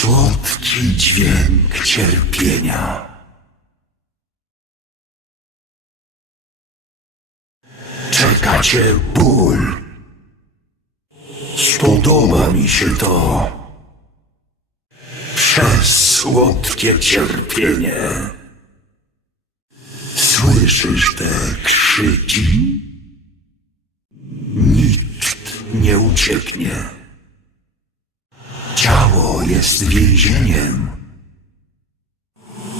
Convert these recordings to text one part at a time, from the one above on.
Słodki dźwięk cierpienia. Czeka cię ból. Spodoba mi się to. Przez słodkie cierpienie. Słyszysz te krzyki? Nikt nie ucieknie. Ciało jest więzieniem.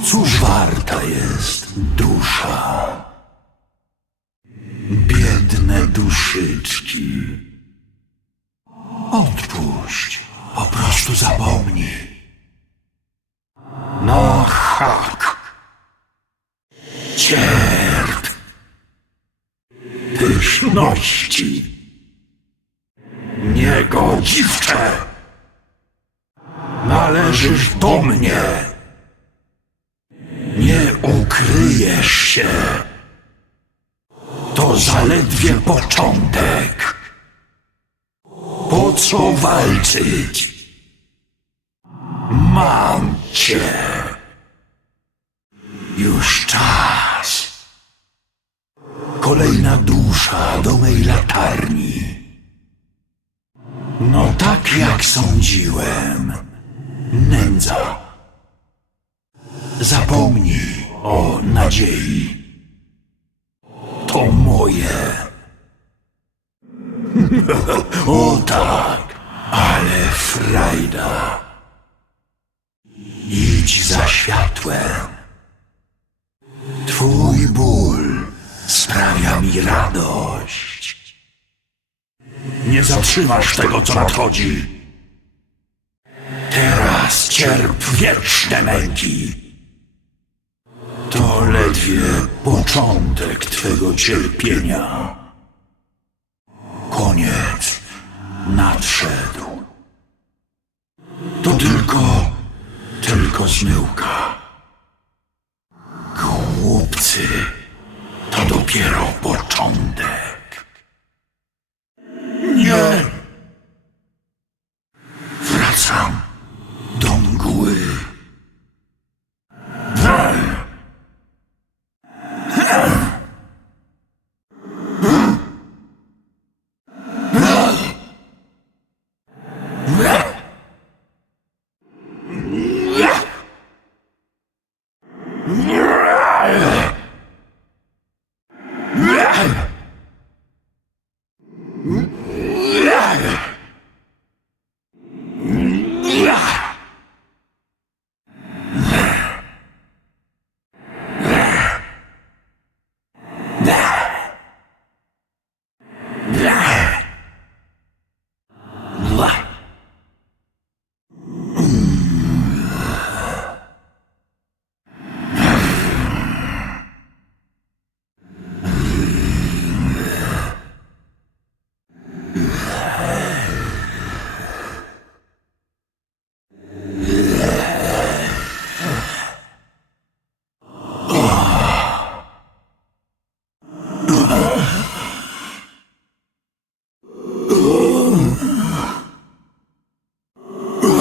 Cóż warta jest dusza? Biedne duszyczki. Odpuść, po prostu zapomnij. No hak. Cierp. Pyszności. Niegodziwcze. Należysz do mnie. Nie ukryjesz się. To zaledwie początek. Po co walczyć? Mam cię. Już czas. Kolejna dusza do mej latarni. No tak jak sądziłem. Nędza. Zapomnij o nadziei. To moje. o tak, ale frajda. Idź za światłem. Twój ból sprawia mi radość. Nie zatrzymasz tego, co nadchodzi. Teraz cierp wieczne męki. To ledwie początek twego cierpienia. Koniec nadszedł. To tylko, tylko zmyłka. Głupcy, to dopiero początek. Nie!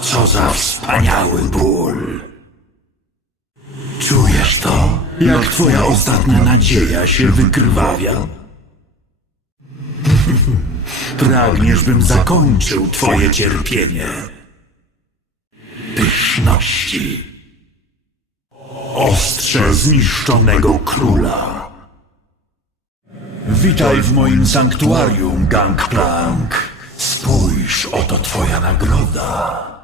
Co za wspaniały ból. Czujesz to? Jak twoja ostatnia nadzieja się wykrwawia? Pragniesz, bym zakończył twoje cierpienie. Pyszności. Ostrze zniszczonego króla. Witaj w moim sanktuarium, Gangplank. Spójrz, oto twoja nagroda.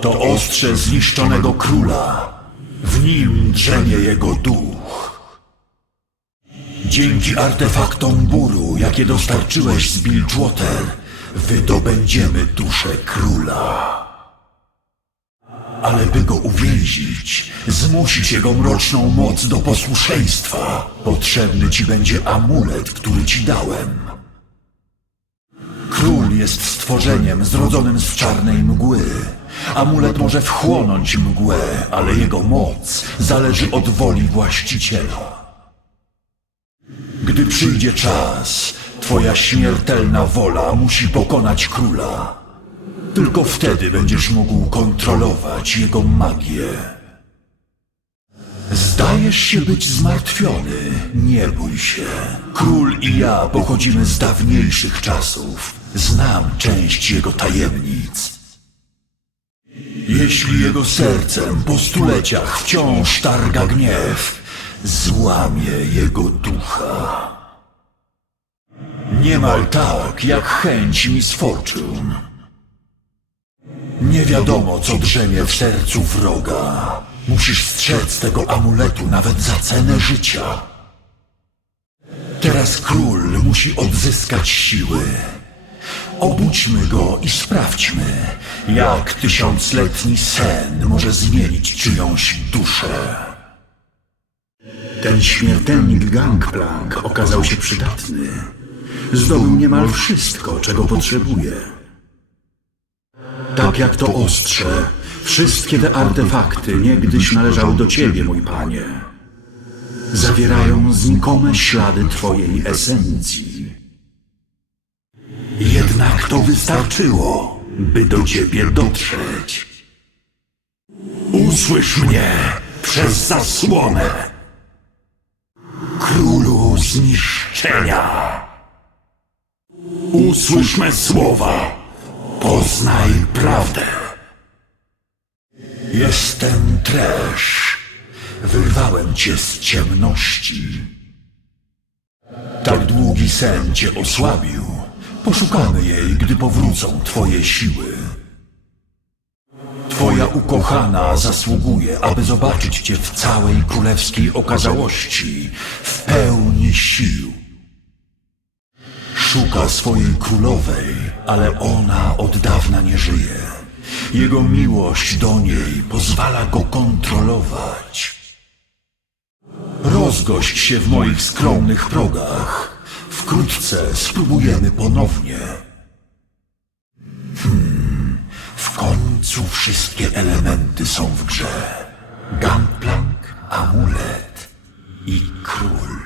To ostrze zniszczonego króla. W nim drzemie jego duch. Dzięki artefaktom buru, jakie dostarczyłeś z Bilgewater, wydobędziemy duszę króla. Ale by go uwięzić, zmusić jego mroczną moc do posłuszeństwa, potrzebny ci będzie amulet, który ci dałem. Król jest stworzeniem zrodzonym z czarnej mgły. Amulet może wchłonąć mgłę, ale jego moc zależy od woli właściciela. Gdy przyjdzie czas, twoja śmiertelna wola musi pokonać króla. Tylko wtedy będziesz mógł kontrolować jego magię. Zdajesz się być zmartwiony. Nie bój się. Król i ja pochodzimy z dawniejszych czasów. Znam część jego tajemnic. Jeśli jego sercem po stuleciach wciąż targa gniew, złamie jego ducha. Niemal tak, jak chęć Miss Fortune. Nie wiadomo, co drzemie w sercu wroga. Musisz strzec tego amuletu nawet za cenę życia. Teraz król musi odzyskać siły. Obudźmy go i sprawdźmy, jak tysiącletni sen może zmienić czyjąś duszę. Ten śmiertelnik Gangplank okazał się przydatny. Zdobył niemal wszystko, czego potrzebuje. Tak jak to ostrze, wszystkie te artefakty niegdyś należały do ciebie, mój panie. Zawierają znikome ślady twojej esencji. Jednak to wystarczyło, by do ciebie dotrzeć. Usłysz mnie przez zasłonę. Królu zniszczenia. Usłysz me słowa. Poznaj prawdę. Jestem Tresz. Wyrwałem cię z ciemności. Tak długi sen cię osłabił. Poszukamy jej, gdy powrócą twoje siły. Twoja ukochana zasługuje, aby zobaczyć cię w całej królewskiej okazałości, w pełni sił. Szuka swojej królowej, ale ona od dawna nie żyje. Jego miłość do niej pozwala go kontrolować. Rozgość się w moich skromnych progach. Wkrótce spróbujemy ponownie. Hmm, w końcu wszystkie elementy są w grze. Gangplank, amulet i król.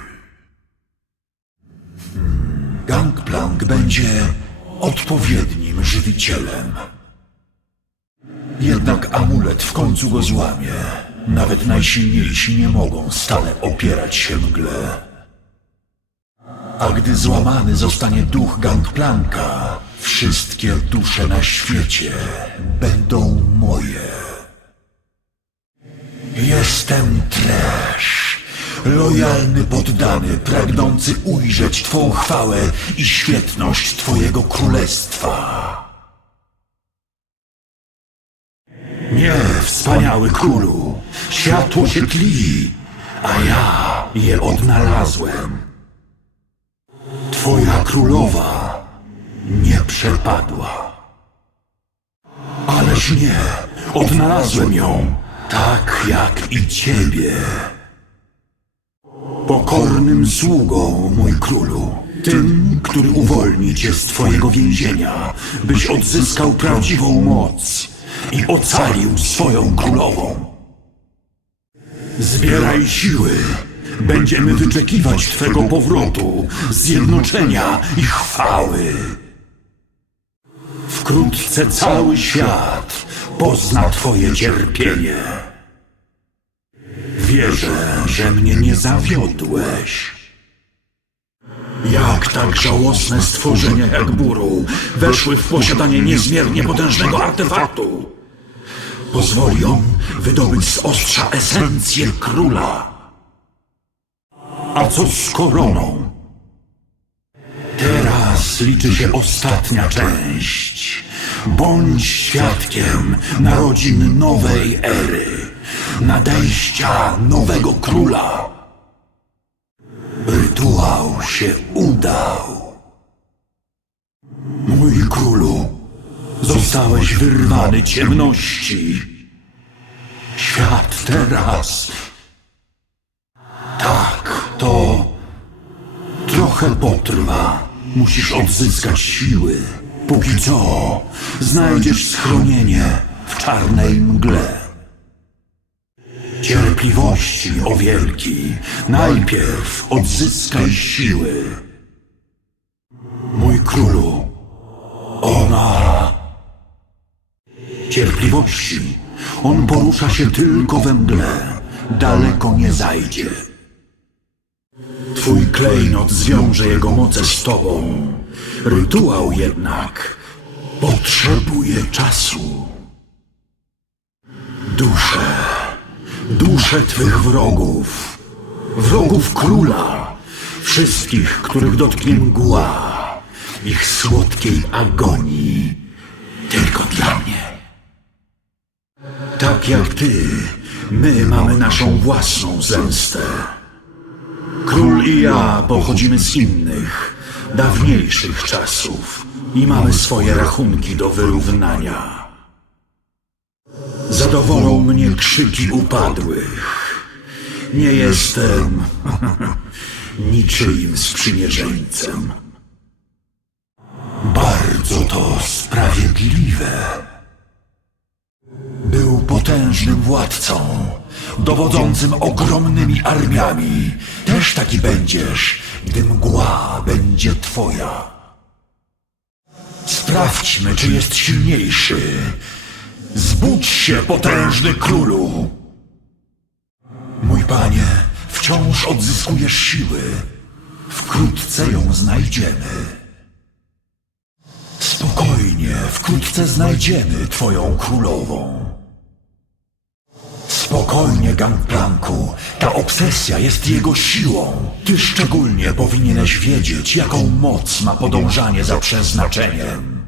Hmm, Gangplank będzie odpowiednim żywicielem. Jednak amulet w końcu go złamie. Nawet najsilniejsi nie mogą stale opierać się mgle. A gdy złamany zostanie duch Gangplanka, wszystkie dusze na świecie będą moje. Jestem Trash, lojalny poddany, pragnący ujrzeć Twą chwałę i świetność Twojego królestwa. Nie, wspaniały królu, światło się tli, a ja je odnalazłem. Twoja królowa nie przepadła. Ależ nie, odnalazłem ją, tak jak i ciebie. Pokornym sługą, mój królu, tym, który uwolni cię z twojego więzienia, byś odzyskał prawdziwą moc i ocalił swoją królową. Zbieraj siły. Będziemy wyczekiwać Twego powrotu, zjednoczenia i chwały. Wkrótce cały świat pozna Twoje cierpienie. Wierzę, że mnie nie zawiodłeś. Jak tak żałosne stworzenia jak Buru weszły w posiadanie niezmiernie potężnego artefaktu? Pozwoli on wydobyć z ostrza esencję króla. A co z koroną? Teraz liczy się ostatnia część. Bądź świadkiem narodzin nowej ery, nadejścia nowego króla. Rytuał się udał. Mój królu, zostałeś wyrwany ciemności. Świat teraz. Tak, to trochę potrwa. Musisz odzyskać siły. Póki co znajdziesz schronienie w czarnej mgle. Cierpliwości, o wielki. Najpierw odzyskaj siły. Mój królu, ona. Cierpliwości. On porusza się tylko we mgle. Daleko nie zajdzie. Twój klejnot zwiąże jego moce z tobą. Rytuał jednak potrzebuje czasu. Dusze, dusze twych wrogów, wrogów króla, wszystkich, których dotknie mgła, ich słodkiej agonii, tylko dla mnie. Tak jak ty, my mamy naszą własną zemstę. Król i ja pochodzimy z innych, dawniejszych czasów i mamy swoje rachunki do wyrównania. Zadowolą mnie krzyki upadłych. Nie jestem niczyim sprzymierzeńcem. Bardzo to sprawiedliwe. Był potężnym władcą, dowodzącym ogromnymi armiami. Też taki będziesz, gdy mgła będzie twoja. Sprawdźmy, czy jest silniejszy. Zbudź się, potężny królu! Mój panie, wciąż odzyskujesz siły. Wkrótce ją znajdziemy. Spokojnie, wkrótce znajdziemy twoją królową. Spokojnie, Gangplanku. Ta obsesja jest jego siłą. Ty szczególnie powinieneś wiedzieć, jaką moc ma podążanie za przeznaczeniem.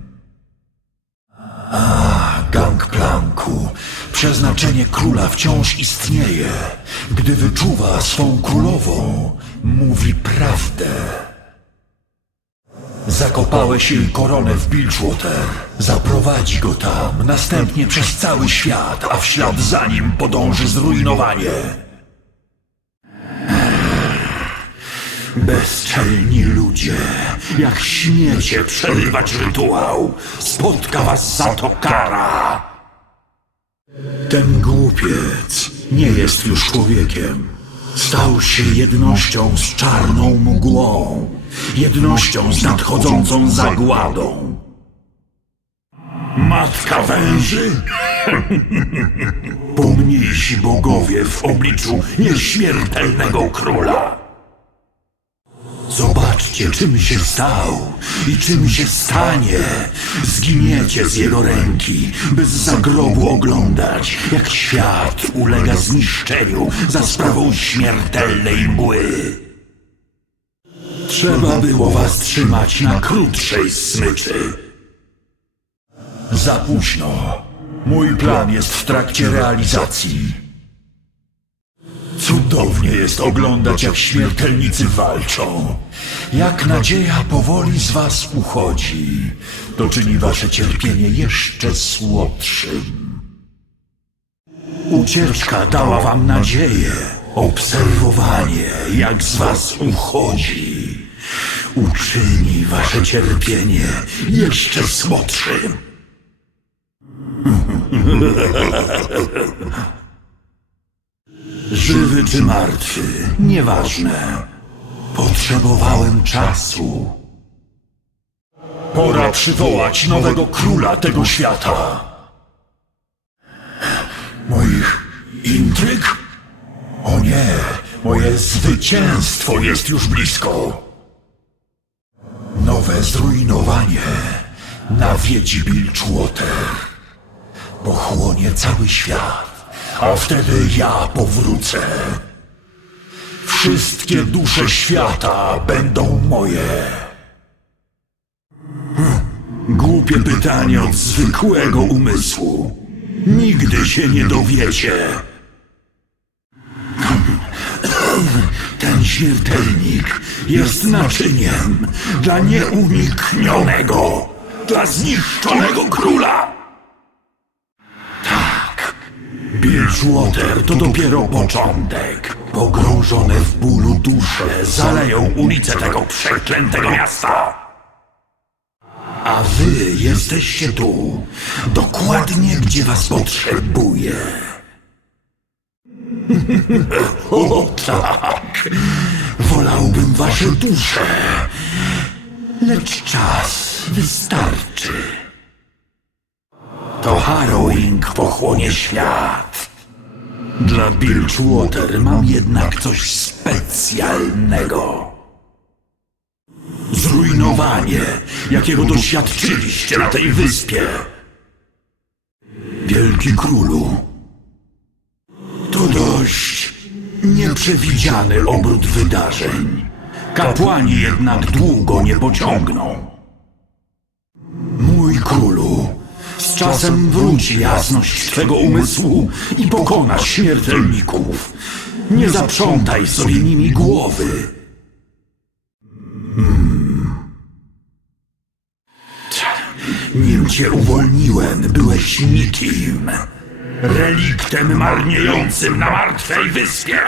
A, Gangplanku, przeznaczenie króla wciąż istnieje. Gdy wyczuwa swą królową, mówi prawdę. Zakopałeś jej koronę w Bilgewater. Zaprowadzi go tam, następnie przez cały świat, a w ślad za nim podąży zrujnowanie. Bezczelni ludzie, jak śmiecie przerywać rytuał, spotka was za to kara. Ten głupiec nie jest już człowiekiem. Stał się jednością z czarną mgłą, jednością z nadchodzącą zagładą. Matka węży? Pomniejsi bogowie w obliczu nieśmiertelnego króla. Zobaczcie, czym się stał i czym się stanie. Zginiecie z jego ręki, by z zagrobu oglądać, jak świat ulega zniszczeniu za sprawą śmiertelnej mgły. Trzeba było was trzymać na krótszej smyczy. Za późno. Mój plan jest w trakcie realizacji. Cudownie jest oglądać, jak śmiertelnicy walczą. Jak nadzieja powoli z was uchodzi, to czyni wasze cierpienie jeszcze słodszym. Ucieczka dała wam nadzieję. Obserwowanie, jak z was uchodzi, uczyni wasze cierpienie jeszcze słodszym. Żywy czy martwy, nieważne. Potrzebowałem czasu. Pora przywołać nowego króla tego świata. Moich intryg? O nie, moje zwycięstwo jest już blisko. Nowe zrujnowanie nawiedzi Bilgewater. Pochłonie cały świat, a wtedy ja powrócę. Wszystkie dusze świata będą moje. Głupie pytanie od zwykłego umysłu. Nigdy się nie dowiecie. Ten śmiertelnik jest naczyniem dla nieuniknionego, dla zniszczonego króla. Tak, Bilgewater to dopiero początek. Pogrążone w bólu dusze zaleją ulice tego przeklętego miasta. A wy jesteście tu, dokładnie gdzie was potrzebuję. O tak, wolałbym wasze dusze, lecz czas wystarczy. To Harrowing pochłonie świat. Dla Bilgewater mam jednak coś specjalnego. Zrujnowanie, jakiego doświadczyliście na tej wyspie. Wielki królu, to dość nieprzewidziany obrót wydarzeń. Kapłani jednak długo nie pociągną. Mój królu, czasem wróci jasność twego umysłu i pokonasz śmiertelników. Nie zaprzątaj sobie nimi głowy. Nim cię uwolniłem, byłeś nikim. Reliktem marniejącym na martwej wyspie.